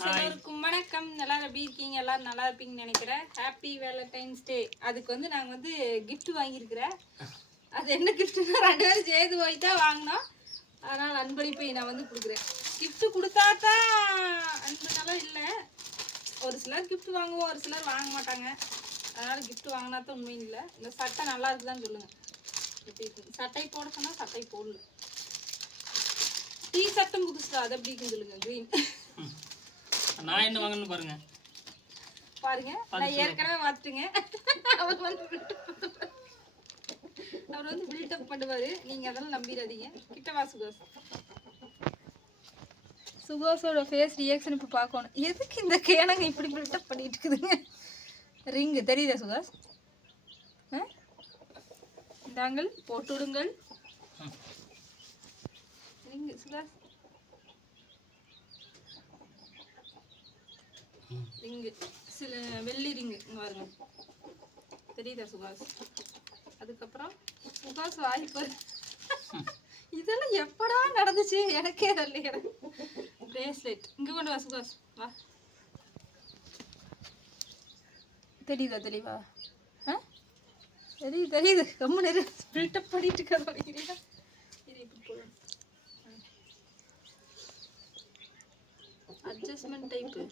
Friends எல்லாருக்கும் வணக்கம். எல்லாரும் எப்படி இருக்கீங்க? எல்லாரும் நல்லா இருப்பீங்கன்னு நினைக்கிறேன். ஹாப்பி வேலண்டைன்ஸ் டே அதுக்கு வந்து நாங்கள் வந்து gift வாங்கியிருக்கிறேன் அது என்ன கிஃப்ட்னா ரெண்டு பேரும் சேர்ந்து போய் தான் வாங்கினோம். அதனால் அன்பளிப்பை நான் வந்து கொடுக்குறேன். Gift கொடுத்தா தான் அன்புனாலும் இல்லை. ஒரு சிலர் gift வாங்குவோம் ஒரு சிலர் வாங்க மாட்டாங்க. அதனால் gift வாங்கினா தான் உண்மையும் இல்லை. இந்த சட்டை நல்லா இருக்குதான்னு சொல்லுங்கள் எப்படி இருக்கு சட்டை போட சொன்னால் சட்டை போடல டீ ஷர்ட்டும் புதுசுடா அது எப்படி இருக்குன்னு சொல்லுங்க க்ரீன் நான் என்ன வாங்கணும்னு பாருங்க. பாருங்க நான் ஏற்கனவே பார்த்துட்டுங்க அவர் வந்து அவர் வந்து பில்டப் பண்ணுவாரு. நீங்க அதெல்லாம் நம்பிடாதீங்க. கிட்ட வா சுகாஸ் சுகாஸோட ஃபேஸ் ரியாக்ஷன் இப்போ பார்க்கணும். எதுக்கு இந்த கேனங்க இப்படி பில்டப் பண்ணிட்டு இருக்குதுங்க? ரிங்கு தெரியுதா சுகாஸ்? இந்தாங்கள் போட்டு விடுங்கள். ரிங்கு சுகாஸ் ரிங்கு. சில வெள்ளி ரிங்கு. இங்கே பாருங்க. தெரியுதா சுகாஸ்? அதுக்கப்புறம் சுகாஸ் வாய்ப்பு இதெல்லாம் எப்படா நடந்துச்சு? எனக்கே தெரியல. பிரேஸ்லெட் இங்கே கொண்டு வா சுகாஸ். வா. தெரியுதா தெளிவா? ஆ? தெரியுது தெரியுது. ரொம்ப நேரம் பில்டப் பண்ணிட்டு இருக்க படிக்கிறியா இது இப்படி போடணும் அட்ஜஸ்ட்மெண்ட் டைப்பு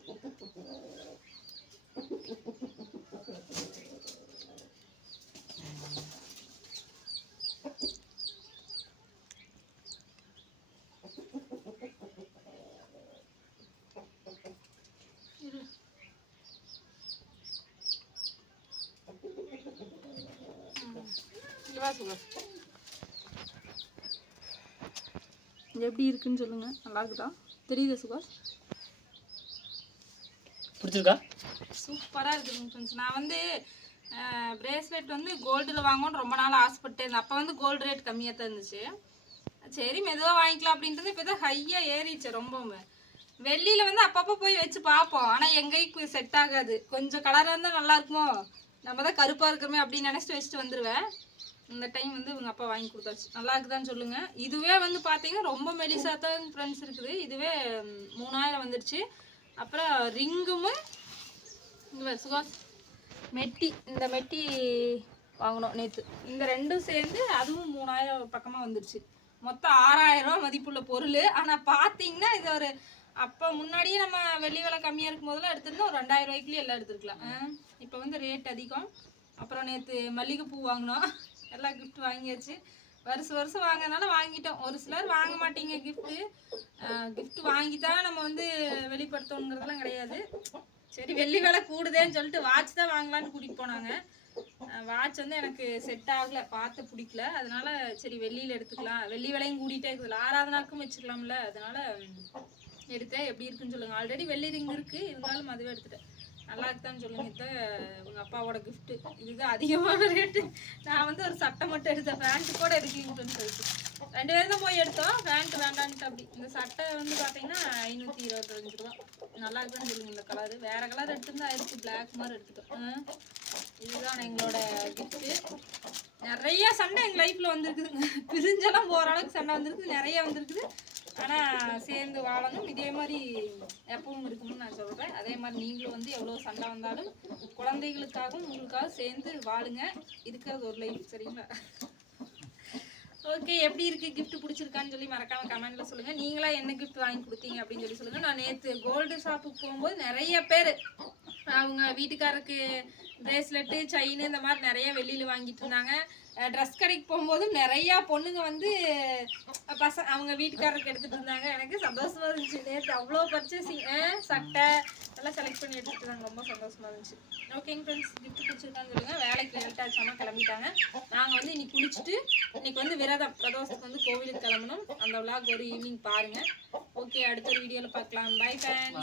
எப்படி இருக்குன்னு சொல்லுங்க. நல்லா இருக்குதா? தெரியுதா சுகாஷ் பிடிச்சிருக்கா? சூப்பராக இருக்குதுங்க ஃப்ரெண்ட்ஸ் நான் வந்து பிரேஸ்லெட் வந்து கோல்டில் வாங்கணும்னு ரொம்ப நாள் ஆசைப்பட்டேன். இருந்தேன் அப்போ வந்து கோல்டு ரேட் கம்மியாக தான் இருந்துச்சு. சரி மெதுவாக வாங்கிக்கலாம் அப்படின்றது இப்போ தான் ஹையாக ஏறிச்சு ரொம்பவுமே. வெள்ளியில் வந்து அப்பப்போ போய் வச்சு பார்ப்போம். ஆனால் எங்கேயும் செட் ஆகாது. கொஞ்சம் கலராக இருந்தால் நல்லா இருக்குமோ? நம்ம தான் கருப்பாக இருக்கிறோமே அப்படின்னு நினச்சிட்டு வச்சுட்டு வந்துடுவேன் இந்த டைம் வந்து இவங்க அப்பா வாங்கி கொடுத்தாச்சு. நல்லா இருக்குதான்னு சொல்லுங்கள் இதுவே வந்து பார்த்தீங்கன்னா ரொம்ப மெலிசாக தான் ஃப்ரெண்ட்ஸ் இருக்குது. இதுவே மூணாயிரம் வந்துருச்சு. அப்புறம் ரிங்குமு இங்கே சுகாஸ் மெட்டி இந்த மெட்டி வாங்கினோம் நேற்று இந்த ரெண்டும் சேர்ந்து அதுவும் மூணாயிரம் பக்கமாக வந்துடுச்சு மொத்தம் ஆறாயிரம் ரூபா மதிப்புள்ள பொருள். ஆனால் பார்த்தீங்கன்னா இது ஒரு அப்போ முன்னாடியே நம்ம வெள்ளி விலை கம்மியாக இருக்கும் போதெல்லாம் எடுத்துருந்தோம் ஒரு ரெண்டாயிரம் ரூபாய்க்குள்ளேயே எல்லாம் எடுத்துருக்கலாம். இப்போ வந்து ரேட் அதிகம். அப்புறம் நேற்று மல்லிகைப்பூ வாங்கினோம். எல்லாம் கிஃப்ட் வாங்கியாச்சு. வருஷம் வருஷம் வாங்கினால வாங்கிட்டோம். ஒரு சிலர் வாங்க மாட்டீங்க கிஃப்ட்டு கிஃப்ட் வாங்கி தான் நம்ம வந்து வெளிப்படுத்தணுங்கிறதெல்லாம் கிடையாது. சரி வெள்ளி வேலை கூடுதேன்னு சொல்லிட்டு வாட்ச் தான் வாங்கலான்னு கூட்டிகிட்டு போனாங்க. வாட்ச் வந்து எனக்கு செட் ஆகல பார்த்து பிடிக்கல. அதனால சரி வெள்ளியில் எடுத்துக்கலாம். வெள்ளி விலையும் கூட்டிகிட்டே இருக்குது. ஆறாவது நாளுக்கும் வச்சுக்கலாம்ல அதனால எடுத்தேன். எப்படி இருக்குன்னு சொல்லுங்க. ஆல்ரெடி வெள்ளி ரிங் இருக்கு. இருந்தாலும் அதுவே எடுத்துட்டேன். நல்லா இருக்குதான்னு சொல்லுங்க. இதான் உங்க அப்பாவோட கிஃப்ட்டு இதுதான் அதிகமான ரேட்டு நான் வந்து ஒரு சட்டை மட்டும் எடுத்தேன். பேண்ட் கூட எடுக்கலன்னு சொல்லிட்டு. ரெண்டு பேரும் தான் போய் எடுத்தோம். பேண்ட் வேண்டான்ட்டு அப்படி. இந்த சட்டை வந்து பார்த்தீங்கன்னா ஐநூற்றி இருபத்தஞ்சு ரூபா. நல்லா இருக்குன்னு சொல்லுங்க இந்த கலர் வேற கலர் எடுத்திருந்தா ஆயிடுச்சு பிளாக் மாதிரி எடுத்துட்டோம். ஆ. இதுதான் எங்களோட கிஃப்ட்டு நிறைய சண்டை எங்கள் லைஃப்பில் வந்திருக்குதுங்க. பிரிஞ்செல்லாம் போகிற அளவுக்கு சண்டை வந்திருக்குது. நிறைய வந்திருக்குது. ஆனால் சேர்ந்து வாழணும். இதே மாதிரி எப்பவும் இருக்கும்னு நான் சொல்கிறேன் அதே மாதிரி நீங்களும் வந்து எவ்வளோ சண்டை வந்தாலும் குழந்தைகளுக்காகவும் உங்களுக்காக சேர்ந்து வாழுங்க. இருக்கிறது ஒரு லைஃப் சரிங்களா? ஓகே எப்படி இருக்குது கிஃப்ட் பிடிச்சிருக்கான்னு சொல்லி மறக்காம கமெண்ட்டில் சொல்லுங்கள் நீங்களாக என்ன கிஃப்ட் வாங்கி கொடுத்தீங்க அப்படின்னு சொல்லி சொல்லுங்கள் நான் நேற்று கோல்டு ஷாப்புக்கு போகும்போது நிறைய பேர் அவங்க வீட்டுக்காரருக்கு பிரேஸ்லெட்டு செயின் இந்த மாதிரி நிறைய வெளியில் வாங்கிட்டு இருந்தாங்க. ட்ரெஸ் கடைக்கு போகும்போதும் நிறையா பொண்ணுங்க வந்து பச அவங்க வீட்டுக்காரருக்கு எடுத்துகிட்டு இருந்தாங்க எனக்கு சந்தோஷமாக இருந்துச்சு. நேற்று அவ்வளோ பர்ச்சேசிங் சட்டை எல்லாம் செலக்ட் பண்ணி எடுத்துகிட்டு இருந்தாங்க. ரொம்ப சந்தோஷமாக இருந்துச்சு. ஓகேங்க ஃப்ரெண்ட்ஸ் கிஃப்ட் பிடிச்சிருக்கான்னு சொல்லுங்க. வேலைக்கு லேட் ஆச்சுன்னா கிளம்பிட்டாங்க. நாங்கள் வந்து இன்னைக்கு குளிச்சுட்டு இன்னைக்கு வந்து விரதம் பிரதோஷத்துக்கு வந்து கோவிலுக்கு கிளம்பணும். அந்த விளாக் ஒரு ஈவினிங் பாருங்கள் ஓகே அடுத்த வீடியோவில் பார்க்கலாம். By fan